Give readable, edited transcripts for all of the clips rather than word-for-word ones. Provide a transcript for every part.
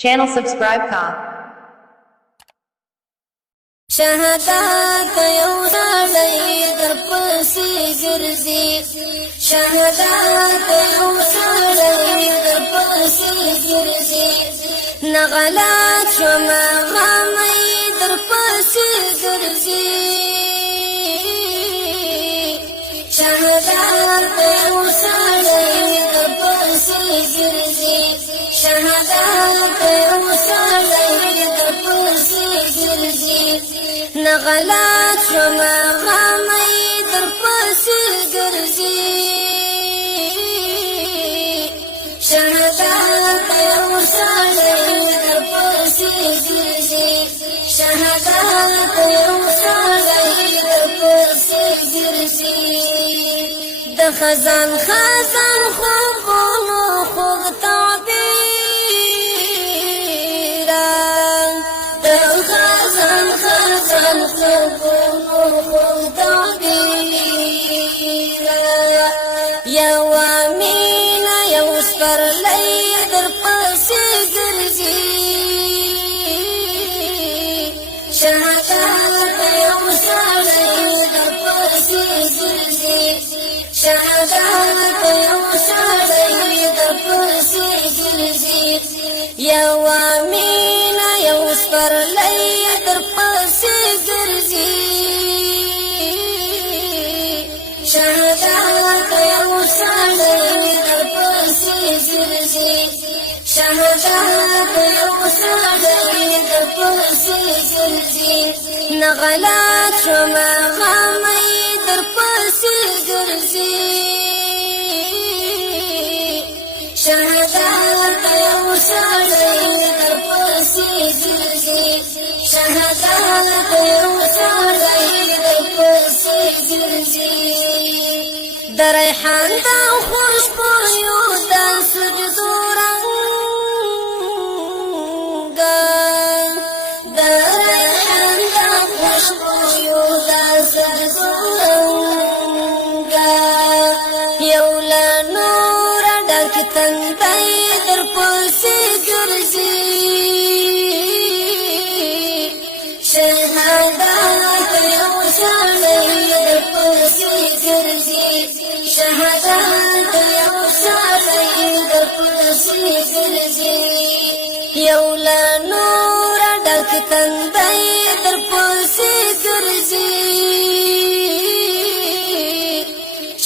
Channel subscribe ka. شهادت یو سړی در پسې ګرځي شهادت یو سړی در پسې ګرځي نغلات شوم غمې در پسې ګرځي شهادت یو سړی در پسې ګرځي شهادت یو سړی در پسې ګرځي نغلات شوم غمې در پسې ګرځي شهادت یو سړی در پسې ګرځي شهادت یو سړی در پسې ګرځي د خزان خزان خوبونو خوږ تعبیر د خزان خزان خوبونو خوږ تعبیر یو مینه یو سپرلی در پسې ګرځي شهادت یو سړی در پسې ګرځي شهادت یو سړی در پسې ګرځي یو مینه یو سپرلی در پسې ګرځي شهادت یو سړی در پسې ګرځي شهادت یو سړی در پسې ګرځي نغلات شوم غمې در پسې ګرځي شهادت یو سړی در پسې ګرځي شهادت یو سړی در پسې ګرځي د ریحان د خوشبویو د سجدو رنګ د ریحان د خوشبویو د سجدو رنګ یو له نوره ډک تندی در پسې ګرځي شهادت یو سړی در پسې ګرځي شهادت یو سړی در پسې ګرځي یو له نوره ډک تندی در پسې ګرځي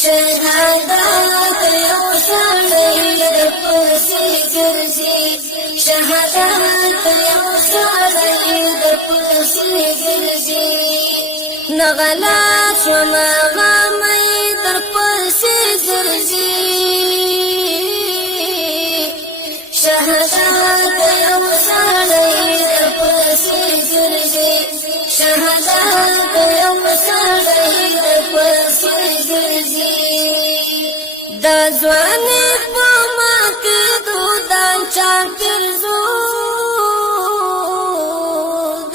شهادت یو سړی در پسې ګرځي شهادت یو سړی در پسې ګرځي نغلات شوم غمې در پسې ګرځي شهادت یو سړی در پسې ګرځي شهادت یو سړی در پسې ګرځي د ځوانۍ په ما کې دودا چاپېر زو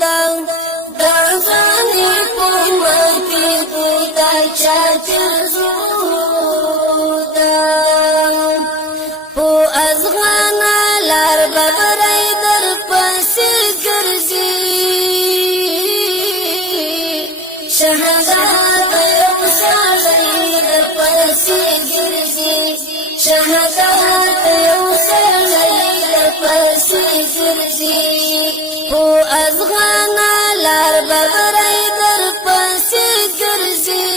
د ځوانۍ په ما کې دودا چاپېر زو په ازغانه لار ببرۍ در پسې ګرځي شهادت یو سړی در پسې ګرځي شهادت یو سړی در پسې ګرځي په ازغانه لار ببرۍ در پسې ګرځي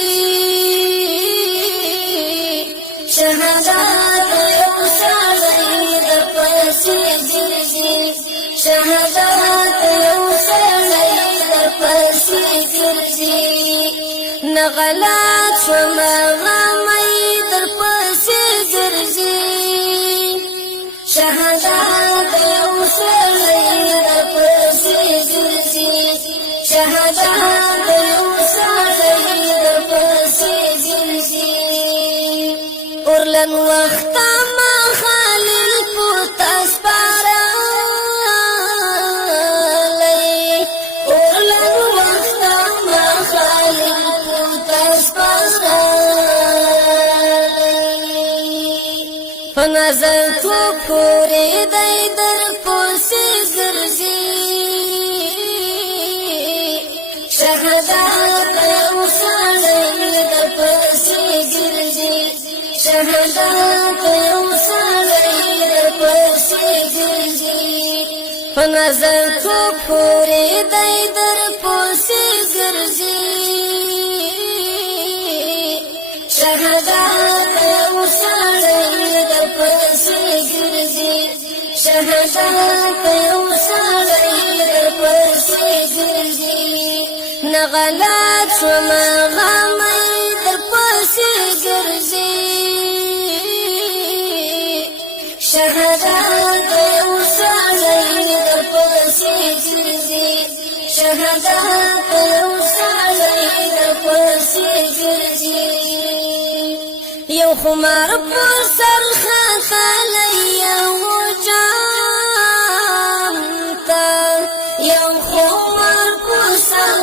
شهادت یو سړی در پسې ګرځي شهادت یو سړی در پسې ګرځي نغلات شوم غمې در پسې ګرځي شهادت یو سړی در پسې ګرځي شهادت یو سړی در پسې ګرځي اورلن وخت ما خلیل پورته سپارلی اورلن وخت ما خلیل پورته سپارلی په نظر تو پورې دی در پسې نظر کو پوری دی در پوسی گرزی شهادت وسړی د پسې ګرځي شهادت وسړی د پسې ګرځي نغلات شوم غمې د پسې ګرځي شهادت وسړی د پسې ګرځي شهادت وسړی د پسې ګرځي یو خمار پر سر خطلی یو جام تا یو خمار پر سر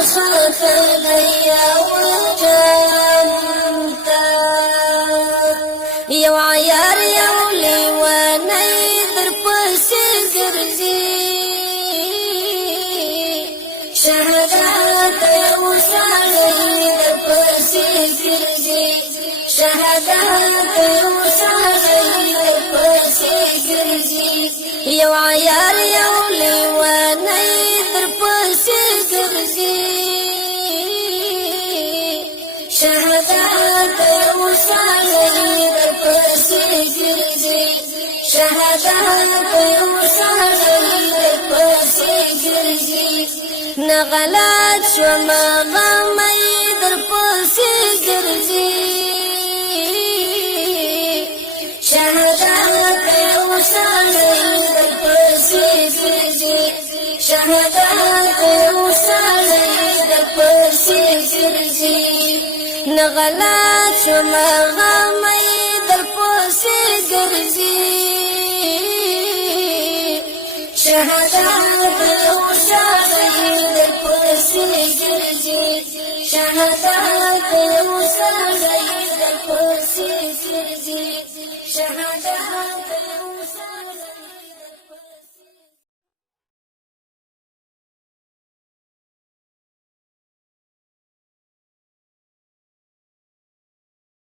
خطلی یو جام تا یو عیار یو لیوانی در پسی گرزی شهادت وسړی در پسی گرزی شهادت وسړی د پسې ګرځي یو عیار یو لیوانی در پسې ګرځي شهادت وسړی د پسې ګرځي شهادت وسړی د پسې ګرځي نغلات شوم غمې در پسې ګرځي شهادت وسړی د پسې ګرځي شهادت وسړی د پسې ګرځي نغلات شوم غمې در پسې ګرځي شهادت وسړی د پسې ګرځي شهادت